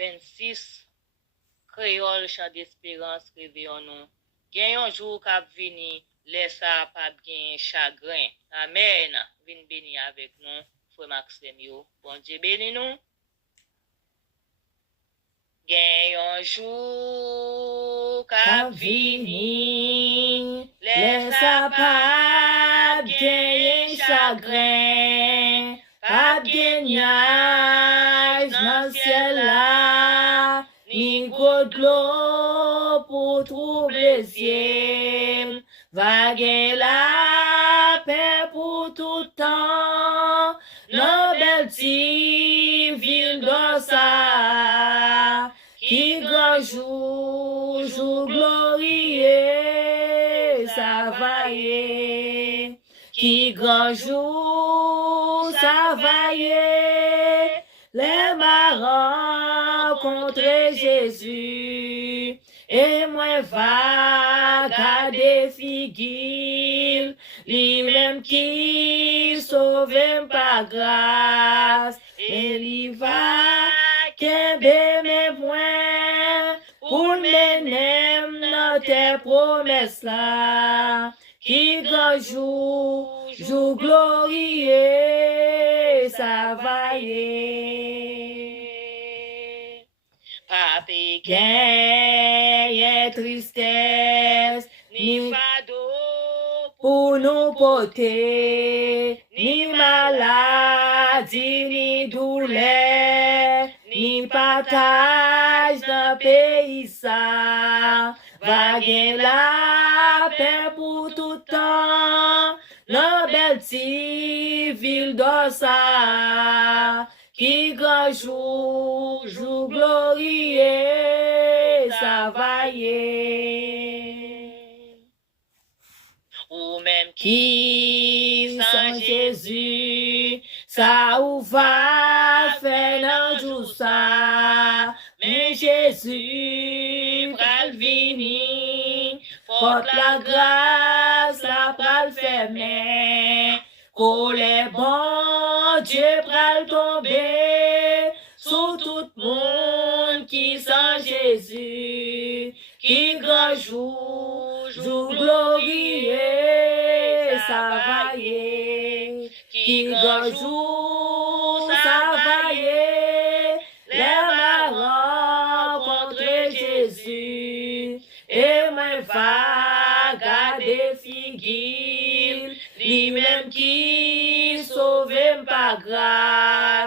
26, Créole, chant d'espérance, réveillons nous. Gen yon jour k'ap vini, laissa pas gen chagrin. Amen. Vin béni avec nous, frère Maxime yo. Bon Dieu béni nous. Gen yon jour k'ap vini, laissa pas gen chagrin. Pas gen nuage dans ciel là, ni gros de l'eau pour troubler ciel. Vague la paix pour tout temps, nos belles petites villes d'Ossa, qui grand jour, jour glorieux, ça va y, qui grand jour, ça va y, les marrons contre Jésus, et moi va garder figure, lui-même qui sauve par grâce, et lui va qu'aimer mes points, pour mener notre promesse là, qui grand jour, jour glorieux, ça va y. Pape gagne tristesse, ni fardeau pour nous porter, ni maladie, ni douleur, ni partage dans pays ça. Vague la paix pour tout temps, nos belles petites villes d'Ossa, qui grand jour, jour glorieux, ça va y. Ou même qui sans Jésus, ça ou va faire dans jour ça, mais Jésus pral vini, porte la grâce, la pral fermer, pour les bons Dieu pral tomber, sous tout monde qui sans Jésus, qui grand jour, jour glorieux, ça va y, qui grand jour, ça va y, les marrons contre Jésus, et moi va garder figure, lui-même qui sauve par grâce.